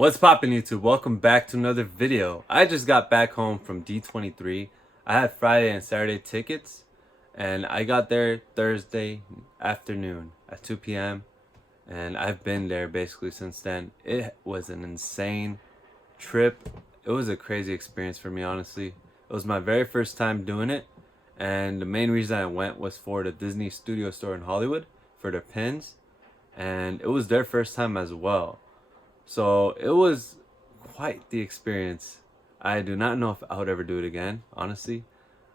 What's poppin' YouTube? Welcome back to another video. I just got back home from D23. I had Friday and Saturday tickets and I got there Thursday afternoon at 2 p.m. and I've been there basically since then. It was an insane trip. It was a crazy experience for me, honestly. It was my very first time doing it, and the main reason I went was for the Disney Studio store in Hollywood for their pins, and it was their first time as well. So it was quite the experience. I do not know if I would ever do it again, honestly.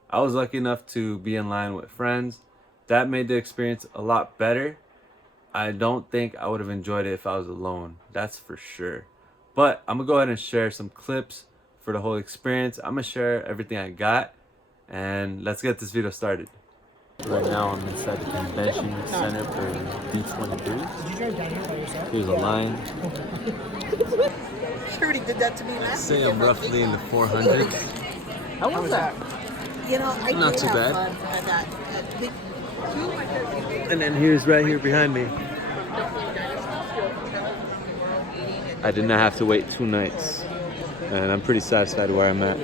I was lucky enough to be in line with friends. That made the experience a lot better. I don't think I would have enjoyed it if I was alone, that's for sure. But I'm gonna go ahead and share some clips for the whole experience. I'm gonna share everything I got, and let's get this video started. Right now I'm inside the convention center for D23. Here's a line. She already did that to me last Say year. I'm roughly in the 400s. How was that? You know, I Not did too have bad. fun at that. And then here's right here behind me. I did not have to wait 2 nights, and I'm pretty satisfied where I'm at.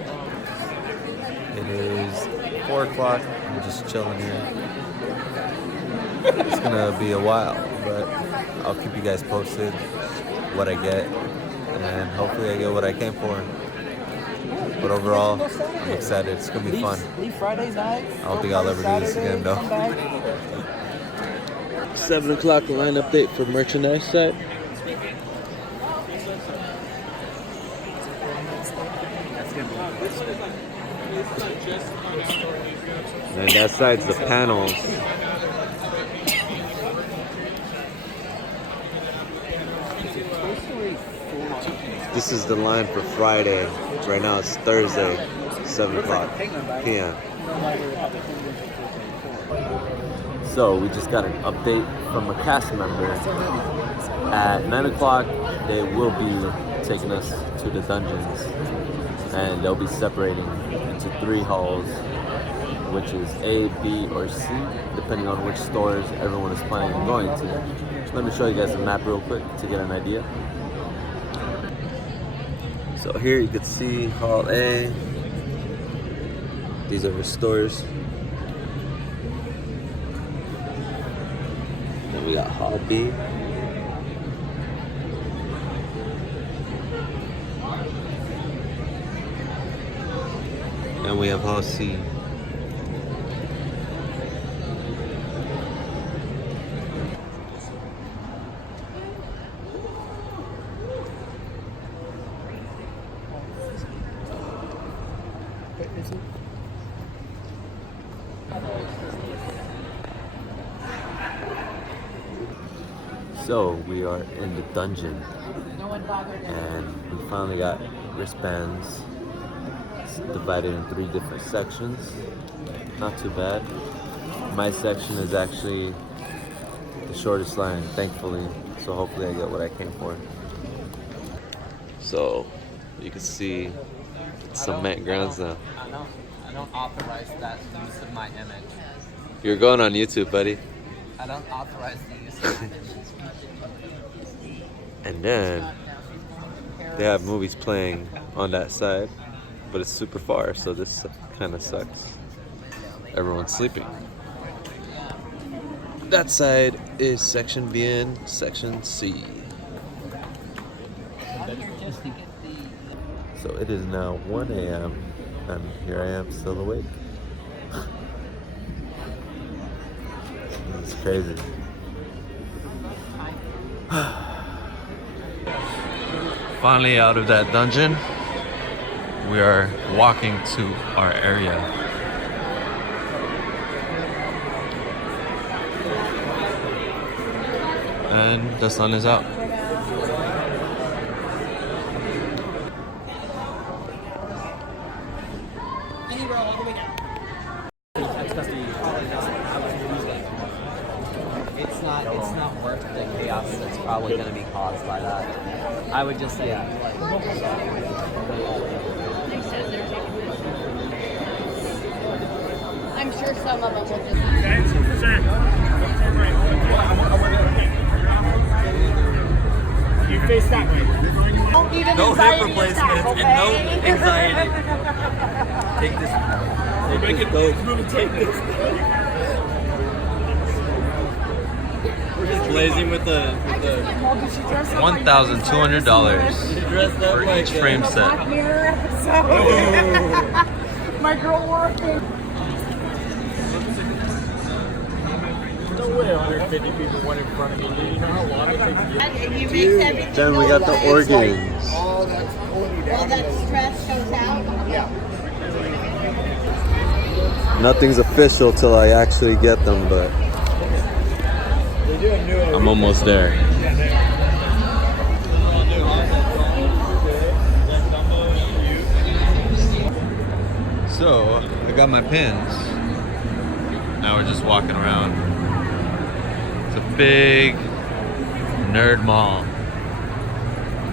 It is 4 o'clock. I'm just chilling here. It's gonna be a while, but I'll keep you guys posted what I get, and hopefully I get what I came for. But overall, I'm excited. It's gonna be fun. I don't think I'll ever do this again though. 7 o'clock line update for merchandise side. And that side's the panels. This is the line for Friday. Right now it's Thursday, 7 o'clock p.m. So we just got an update from a cast member. At 9 o'clock, they will be taking us to the dungeons, and they'll be separating into 3 halls, which is A, B, or C, depending on which stores everyone is planning on going to. Let me show you guys the map real quick to get an idea. So here you can see Hall A. These are the stores. Then we got Hall B. And we have Hall C. So we are in the dungeon, and we finally got wristbands. It's divided in 3 different sections. Not too bad. My section is actually the shortest line, thankfully, so hopefully I get what I came for. So you can see cement grounds now. I don't authorize that use of my image. You're going on YouTube, buddy. I don't authorize the use of my image. And then they have movies playing on that side, but it's super far, so this kind of sucks. Everyone's sleeping. That side is section B and section C. So it is now 1 a.m. and here I am still awake. It's crazy. Finally out of that dungeon, we are walking to our area. And the sun is out. It's not worth the chaos that's probably going to be caused by that. I would just, yeah. I'm sure some of them will just... You face that way. an No hip anxiety replacements attack, and okay? no anxiety. Take this. Take this dope. Take this. We're just blazing with the $1,200 for each frame set. My girl wore a thing. No way 150 people went in front of me. Do you know how long it takes to get Then we got the organs. All that stress goes out. Yeah. Nothing's official till I actually get them, but I'm almost there. So, I got my pins. Now we're just walking around. It's a big nerd mall.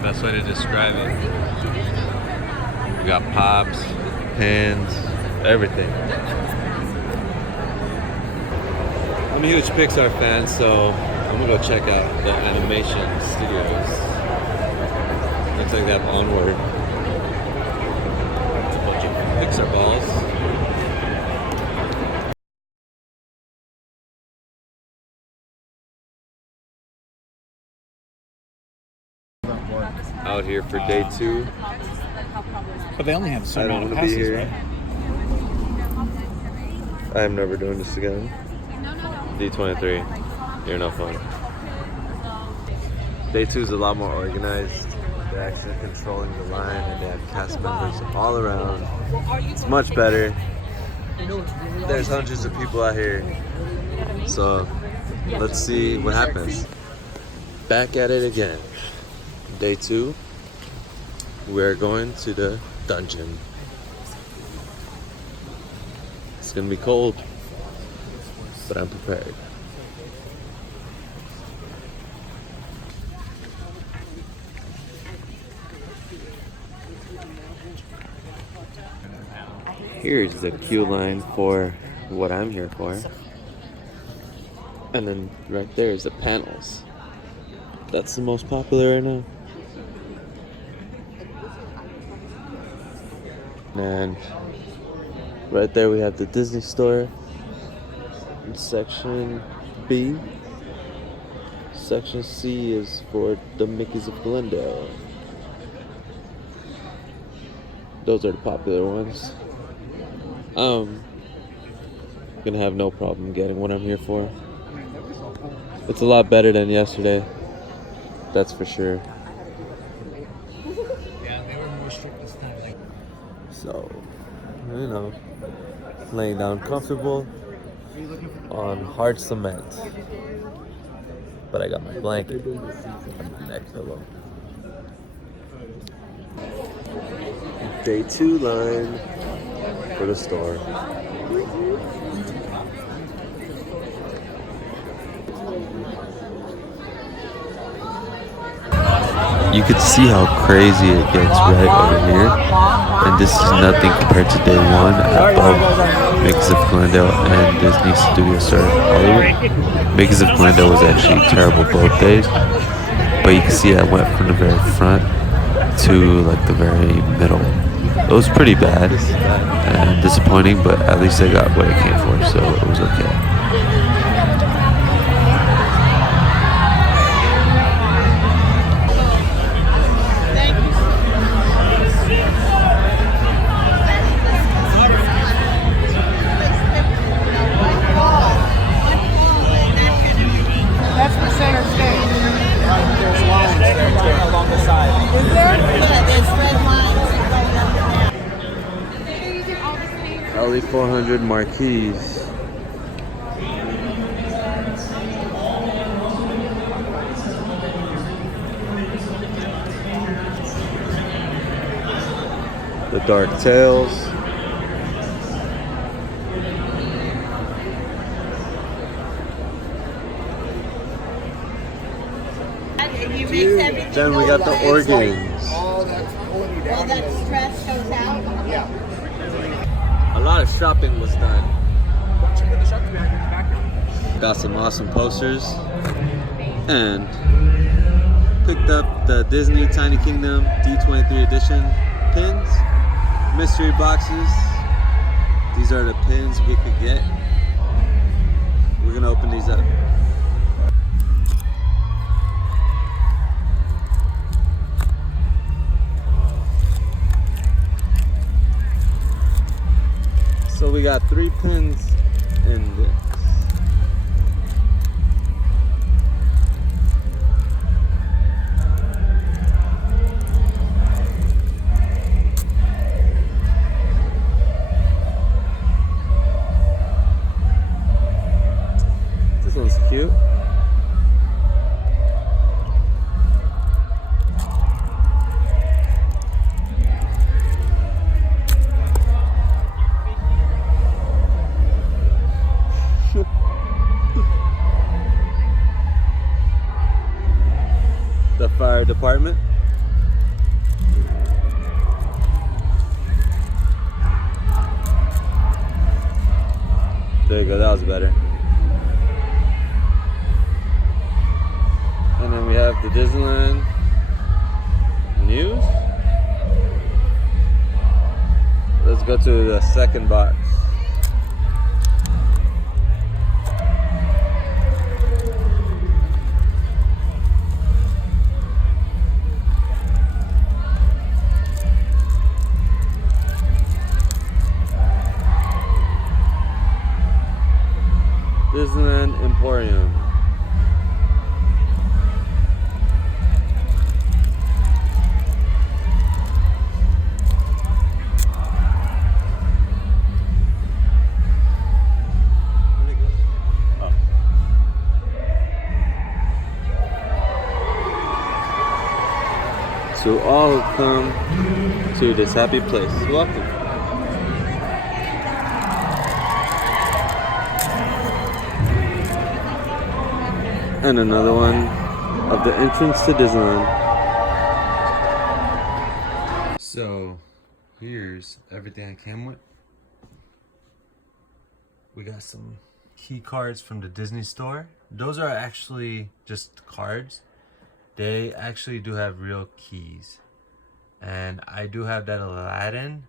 Best way to describe it. We got pops, pins, everything. I'm a huge Pixar fan, so I'm gonna go check out the animation studios. Looks like they have Onward. It's a bunch of Pixar balls. Out here for day 2. But they only have I certain don't amount want of to be passes, here. right? I am never doing this again. D23, you're no fun. Day 2 is a lot more organized. They're actually controlling the line and they have cast members all around. It's much better. There's hundreds of people out here. So let's see what happens. Back at it again. Day 2, we're going to the dungeon. It's gonna be cold, but I'm prepared. Here's the queue line for what I'm here for. And then right there is the panels. That's the most popular right now. And right there we have the Disney store in section B. Section C is for the Mickeys of Glendale. Those are the popular ones. Gonna have no problem getting what I'm here for. It's a lot better than yesterday. That's for sure. Yeah, they were more strict this time. So, you know, laying down comfortable on hard cement. But I got my blanket and my neck pillow. Day 2 line for the store. You can see how crazy it gets right over here, and this is nothing compared to day 1 at both Mickeys of Glendale and Disney Studio Star Hollywood. Mickeys of Glendale was actually terrible both days, but you can see I went from the very front to like the very middle. It was pretty bad and disappointing, but at least I got what I came for, so it was okay. That's the center stage. There's lines there along the side. Is there? Yeah, there's red lines. LE 400 marquees. The Dark Tales. Then we got the organs. All that stress goes out. Yeah. A lot of shopping was done. Got some awesome posters and picked up the Disney Tiny Kingdom D23 edition pins, mystery boxes. These are the pins we could get. We're gonna open these up. So we got 3 pins in this. This one's cute. The fire department. There you go, that was better. And then we have the Disneyland news. Let's go to the second box. Disneyland Emporium. So all come to this happy place. Welcome. And another one of the entrance to Disneyland. So here's everything I came with. We got some key cards from the Disney store. Those are actually just cards. They actually do have real keys. And I do have that Aladdin.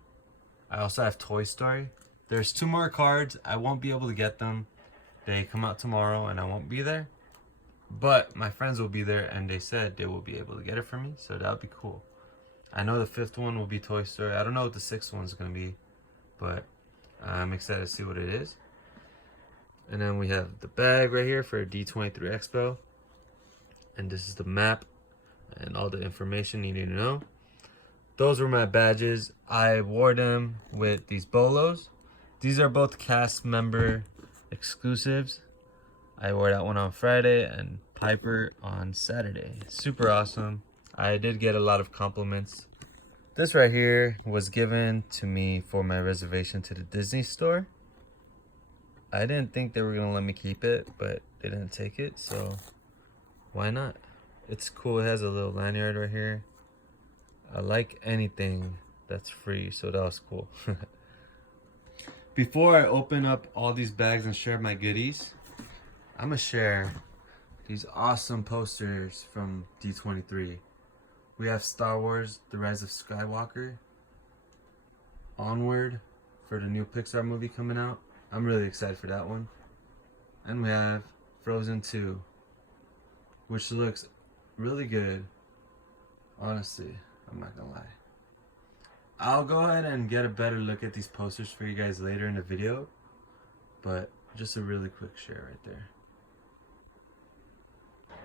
I also have Toy Story. There's 2 more cards. I won't be able to get them. They come out tomorrow and I won't be there. But my friends will be there and they said they will be able to get it for me. So that would be cool. I know the 5th one will be Toy Story. I don't know what the 6th one's going to be. But I'm excited to see what it is. And then we have the bag right here for D23 Expo. And this is the map and all the information you need to know. Those were my badges. I wore them with these bolos. These are both cast member exclusives. I wore that one on Friday and Piper on Saturday. Super awesome. I did get a lot of compliments. This right here was given to me for my reservation to the Disney store. I didn't think they were gonna let me keep it, but they didn't take it, so why not? It's cool. It has a little lanyard right here. I like anything that's free, so that was cool. Before I open up all these bags and share my goodies, I'm gonna share these awesome posters from D23. We have Star Wars, The Rise of Skywalker, Onward for the new Pixar movie coming out. I'm really excited for that one. And we have Frozen 2, which looks really good. Honestly, I'm not gonna lie. I'll go ahead and get a better look at these posters for you guys later in the video, but just a really quick share right there.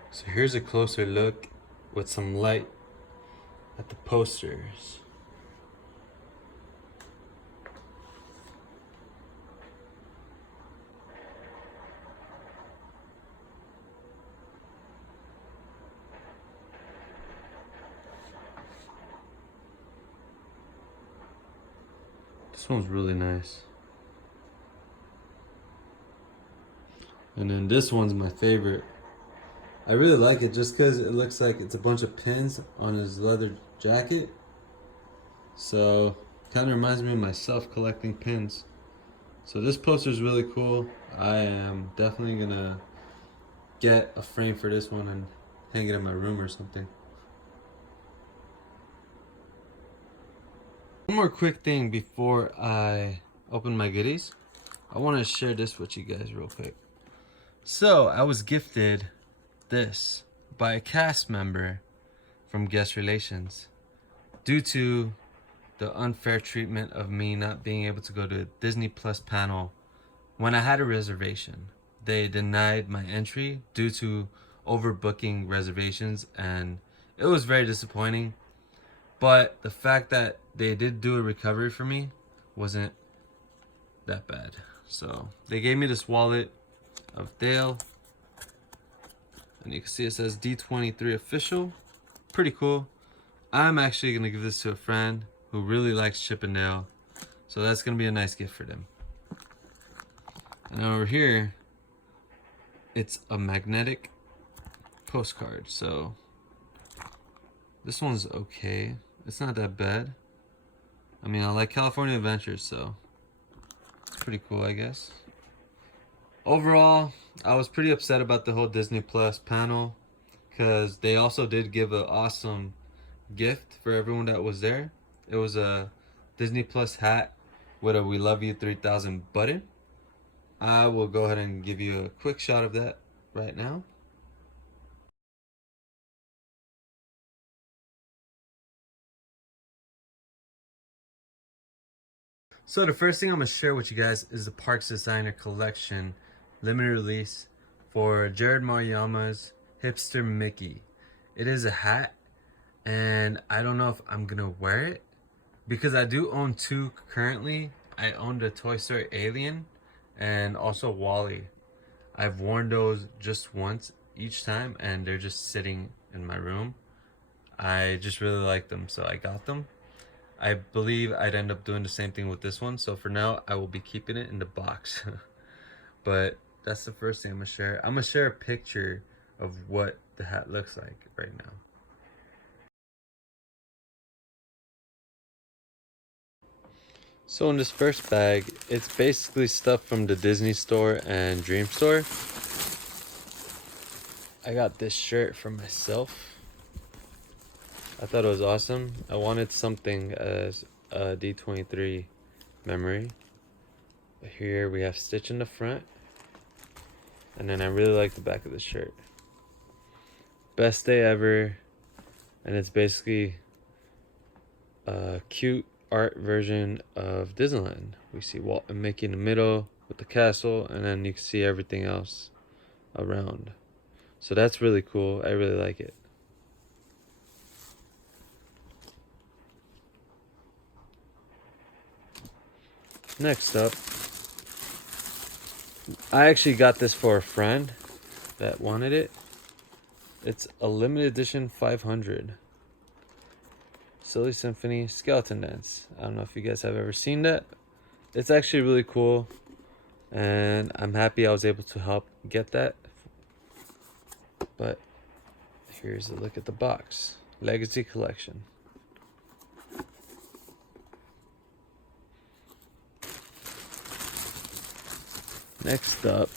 So here's a closer look with some light at the posters. This one's really nice. And then this one's my favorite. I really like it just because it looks like it's a bunch of pins on his leather jacket. So kind of reminds me of myself collecting pins. So this poster is really cool. I am definitely gonna get a frame for this one and hang it in my room or something. One more quick thing before I open my goodies. I want to share this with you guys real quick. So I was gifted this by a cast member from Guest Relations due to the unfair treatment of me not being able to go to a Disney Plus panel when I had a reservation. They denied my entry due to overbooking reservations, and it was very disappointing. But the fact that they did do a recovery for me wasn't that bad. So they gave me this wallet of Dale, and you can see it says D23 official. Pretty cool. I'm actually gonna give this to a friend who really likes Chip and Dale, so that's gonna be a nice gift for them. And over here, it's a magnetic postcard. So this one's okay. It's not that bad. I mean, I like California Adventures, so it's pretty cool, I guess. Overall, I was pretty upset about the whole Disney Plus panel because they also did give an awesome gift for everyone that was there. It was a Disney Plus hat with a "We Love You 3000" button. I will go ahead and give you a quick shot of that right now. So the first thing I'm going to share with you guys is the Parks Designer Collection limited release for Jared Maruyama's Hipster Mickey. It is a hat, and I don't know if I'm going to wear it because I do own two currently. I own the Toy Story Alien and also Wally. I've worn those just once each time, and they're just sitting in my room. I just really like them, so I got them. I believe I'd end up doing the same thing with this one, so for now I will be keeping it in the box. But that's the first thing I'm gonna share. I'm gonna share a picture of what the hat looks like right now. So in this first bag, it's basically stuff from the Disney Store and Dream Store. I got this shirt for myself. I thought it was awesome. I wanted something as a D23 memory. Here we have Stitch in the front. And then I really like the back of the shirt. Best day ever. And it's basically a cute art version of Disneyland. We see Walt and Mickey in the middle with the castle, and then you can see everything else around. So that's really cool. I really like it. Next up, I actually got this for a friend that wanted it. It's a limited edition 500 Silly Symphony Skeleton Dance. I don't know if you guys have ever seen that. It's actually really cool, and I'm happy I was able to help get that. But here's a look at the box. Legacy Collection. Next up,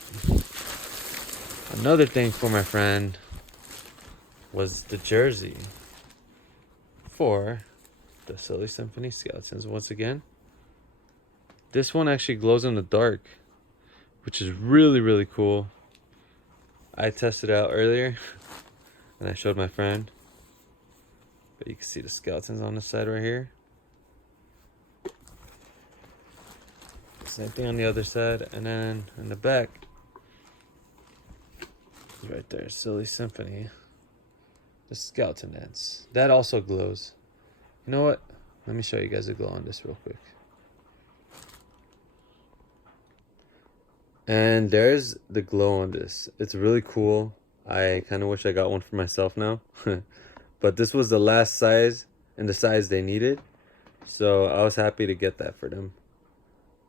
another thing for my friend was the jersey for the Silly Symphony Skeletons. Once again, this one actually glows in the dark, which is really cool. I tested it out earlier and I showed my friend, but you can see the skeletons on the side right here. Same thing on the other side, and then in the back, right there, Silly Symphony, the Skeleton Dance. That also glows. You know what? Let me show you guys a glow on this real quick. And there's the glow on this. It's really cool. I kind of wish I got one for myself now. But this was the last size and the size they needed. So I was happy to get that for them.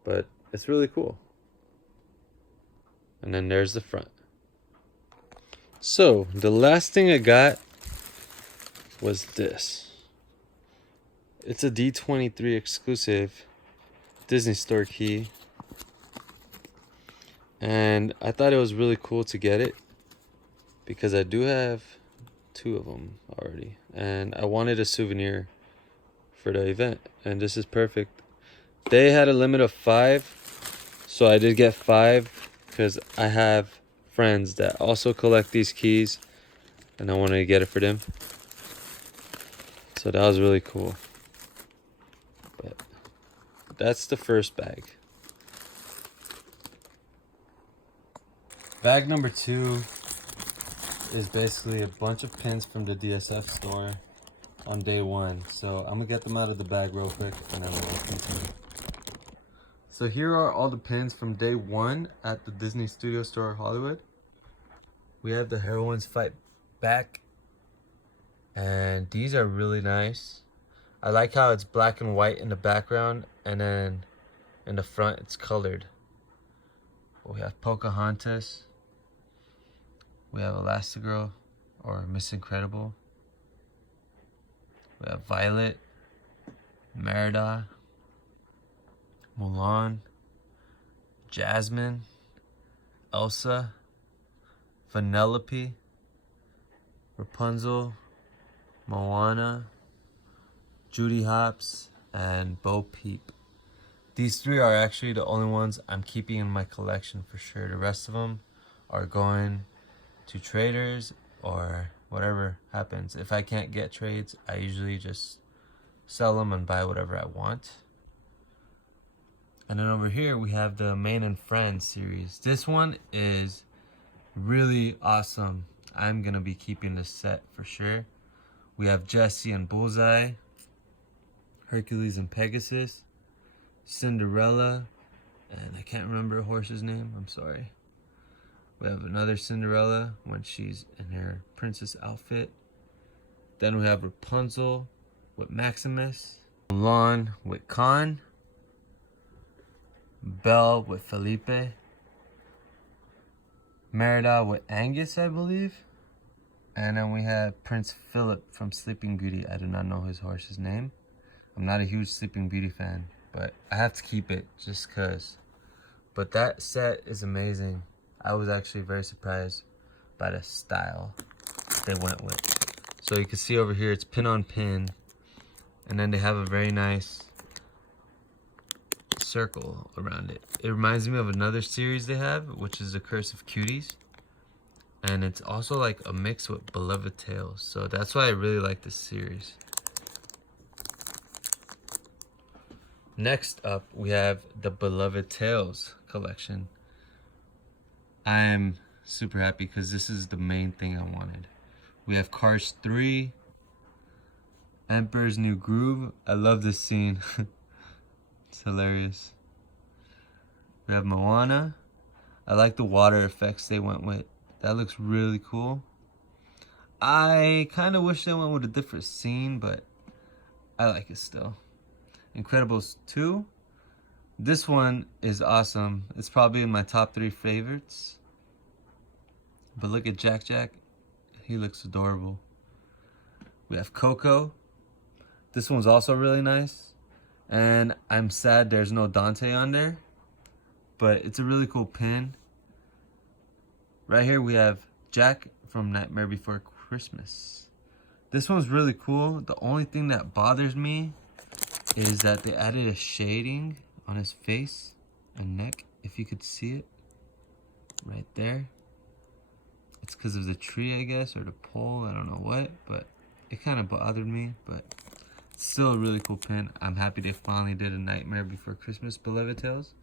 But it's really cool. And then there's the front. So the last thing I got was this. It's a D23 exclusive Disney Store key. And I thought it was really cool to get it because I do have two of them already. And I wanted a souvenir for the event, and this is perfect. They had a limit of 5, so I did get 5 because I have friends that also collect these keys, and I wanted to get it for them. So that was really cool. But that's the first bag. Bag number 2 is basically a bunch of pins from the DSF store on day 1. So I'm gonna get them out of the bag real quick and then we'll continue. So here are all the pins from day 1 at the Disney Studio Store Hollywood. We have the Heroines Fight Back, and these are really nice. I like how it's black and white in the background, and then in the front it's colored. We have Pocahontas. We have Elastigirl, or Miss Incredible. We have Violet, Merida, Mulan, Jasmine, Elsa, Vanellope, Rapunzel, Moana, Judy Hopps, and Bo-Peep. These 3 are actually the only ones I'm keeping in my collection for sure. The rest of them are going to traders or whatever happens. If I can't get trades, I usually just sell them and buy whatever I want. And then over here we have the Main and Friends series. This one is really awesome. I'm gonna be keeping this set for sure. We have Jessie and Bullseye, Hercules and Pegasus, Cinderella, and I can't remember a horse's name, I'm sorry. We have another Cinderella when she's in her princess outfit. Then we have Rapunzel with Maximus, Mulan with Khan, Belle with Felipe, Merida with Angus, I believe. And then we have Prince Philip from Sleeping Beauty. I do not know his horse's name. I'm not a huge Sleeping Beauty fan, but I have to keep it just cause. But that set is amazing. I was actually very surprised by the style they went with. So you can see over here, it's pin on pin. And then they have a very nice circle around it. It reminds me of another series they have, which is The Curse of Cuties. And it's also like a mix with Beloved Tales. So that's why I really like this series. Next up, we have the Beloved Tales collection. I am super happy because this is the main thing I wanted. We have Cars 3, Emperor's New Groove. I love this scene. It's hilarious. We have Moana. I like the water effects they went with. That looks really cool. I kind of wish they went with a different scene, but I like it still. Incredibles 2. This one is awesome. It's probably in my top 3 favorites. But look at Jack Jack. He looks adorable. We have Coco. This one's also really nice. And I'm sad there's no Dante on there. But it's a really cool pin. Right here we have Jack from Nightmare Before Christmas. This one's really cool. The only thing that bothers me is that they added a shading on his face and neck, if you could see it right there. It's because of the tree, I guess, or the pole, I don't know what, but it kind of bothered me. But it's still a really cool pin. I'm happy they finally did a Nightmare Before Christmas Beloved Tales.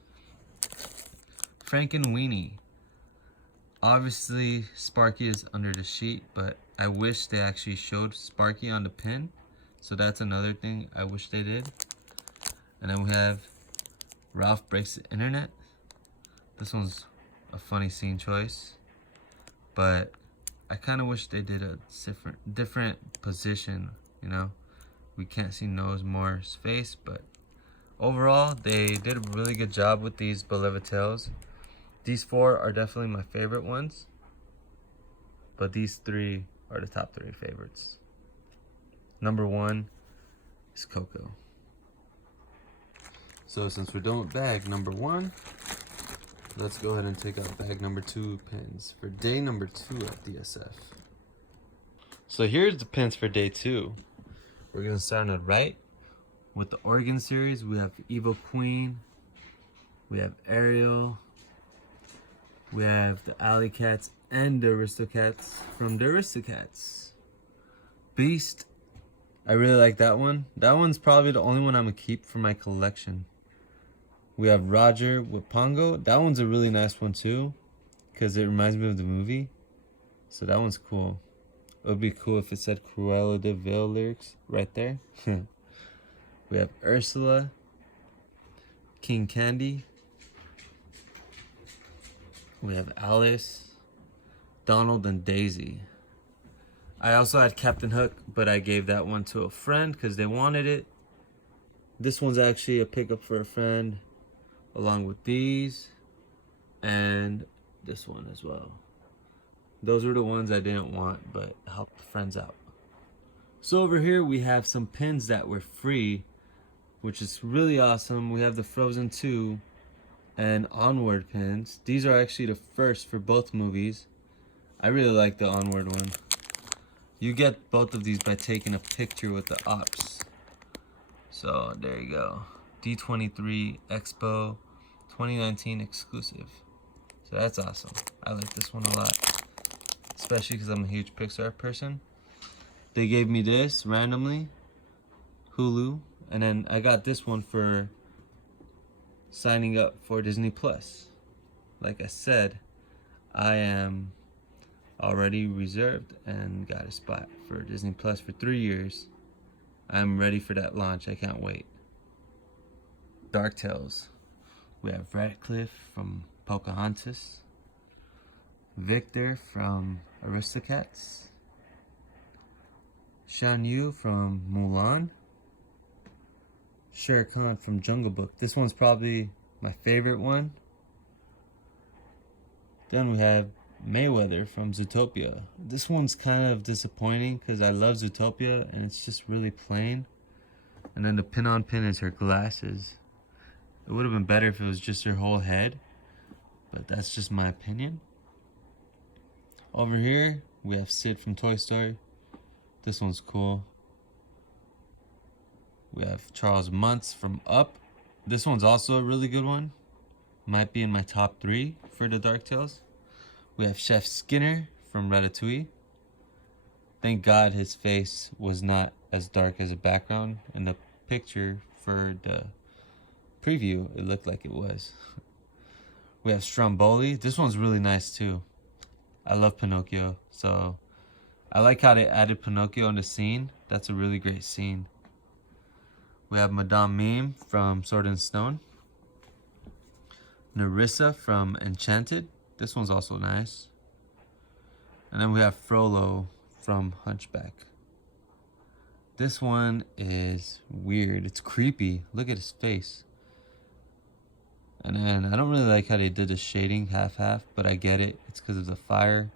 Frank and Weenie. Obviously Sparky is under the sheet, but I wish they actually showed Sparky on the pin. So that's another thing I wish they did. And then we have Ralph Breaks the Internet. This one's a funny scene choice, but I kind of wish they did a different position, you know. We can't see Noah's Moore's face, but overall they did a really good job with these Beloved Tales. These 4 are definitely my favorite ones, but these 3 are the top 3 favorites. Number 1 is Coco. So since we're done with bag number 1, let's go ahead and take out bag number 2 pins for day number 2 at DSF. So here's the pins for day 2. We're gonna start on the right with the Oregon series. We have Evil Queen. We have Ariel. We have the Alley Cats and the Aristocats from the Aristocats. Beast. I really like that one. That one's probably the only one I'm gonna keep for my collection. We have Roger with Pongo. That one's a really nice one too, because it reminds me of the movie. So that one's cool. It would be cool if it said Cruella de Vil lyrics right there. We have Ursula, King Candy. We have Alice, Donald, and Daisy. I also had Captain Hook, but I gave that one to a friend because they wanted it. This one's actually a pickup for a friend, along with these and this one as well. Those were the ones I didn't want, but helped friends out. So over here we have some pins that were free, which is really awesome. We have the Frozen 2 and Onward pins. These are actually the first for both movies. I really like the Onward one. You get both of these by taking a picture with the ops. So there you go. D23 Expo 2019 exclusive. So that's awesome. I like this one a lot, especially because I'm a huge Pixar person. They gave me this randomly, Hulu, and then I got this one for signing up for Disney Plus. Like I said, I am already reserved and got a spot for Disney Plus for 3 years. I'm ready for that launch. I can't wait. Dark Tales. We have Ratcliffe from Pocahontas, Victor from Aristocats, Shan Yu from Mulan, Shere Khan from Jungle Book. This one's probably my favorite one. Then we have Mayweather from Zootopia. This one's kind of disappointing because I love Zootopia and it's just really plain. And then the pin on pin is her glasses. It would have been better if it was just her whole head, but that's just my opinion. Over here we have Sid from Toy Story. This one's cool. We have Charles Muntz from Up. This one's also a really good one. Might be in my top 3 for the Dark Tales. We have Chef Skinner from Ratatouille. Thank God his face was not as dark as a background. In the picture for the preview, it looked like it was. We have Stromboli. This one's really nice too. I love Pinocchio, so I like how they added Pinocchio in the scene. That's a really great scene. We have Madame Mime from Sword and Stone. Nerissa from Enchanted. This one's also nice. And then we have Frollo from Hunchback. This one is weird. It's creepy. Look at his face. And then I don't really like how they did the shading half-half, but I get it. It's because of the fire.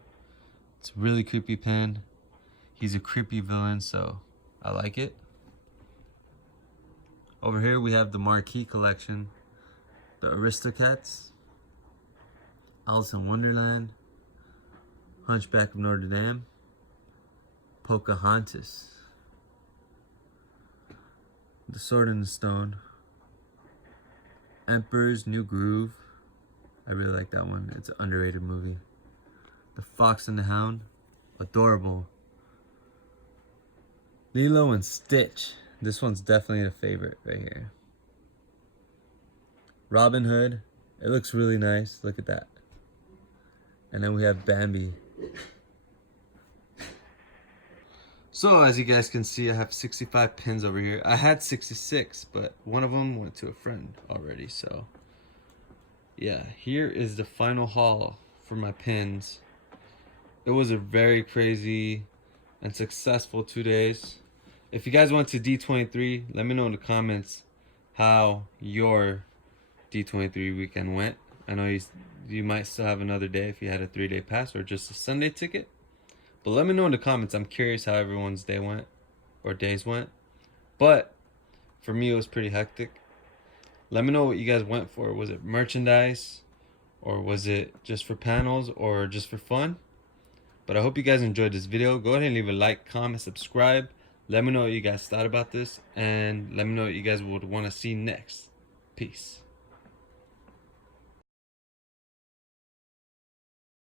It's a really creepy pin. He's a creepy villain, so I like it. Over here we have the Marquee collection. The Aristocats, Alice in Wonderland, Hunchback of Notre Dame, Pocahontas, The Sword in the Stone, Emperor's New Groove. I really like that one. It's an underrated movie. The Fox and the Hound, adorable. Lilo and Stitch. This one's definitely a favorite right here. Robin Hood. It looks really nice. Look at that. And then we have Bambi. So as you guys can see, I have 65 pins over here. I had 66, but one of them went to a friend already. So yeah, here is the final haul for my pins. It was a very crazy and successful 2 days. If you guys went to D23, let me know in the comments how your D23 weekend went. I know you might still have another day if you had a 3-day pass or just a Sunday ticket. But let me know in the comments. I'm curious how everyone's day went or days went. But for me, it was pretty hectic. Let me know what you guys went for. Was it merchandise or was it just for panels or just for fun? But I hope you guys enjoyed this video. Go ahead and leave a like, comment, subscribe. Let me know what you guys thought about this, and let me know what you guys would want to see next. Peace.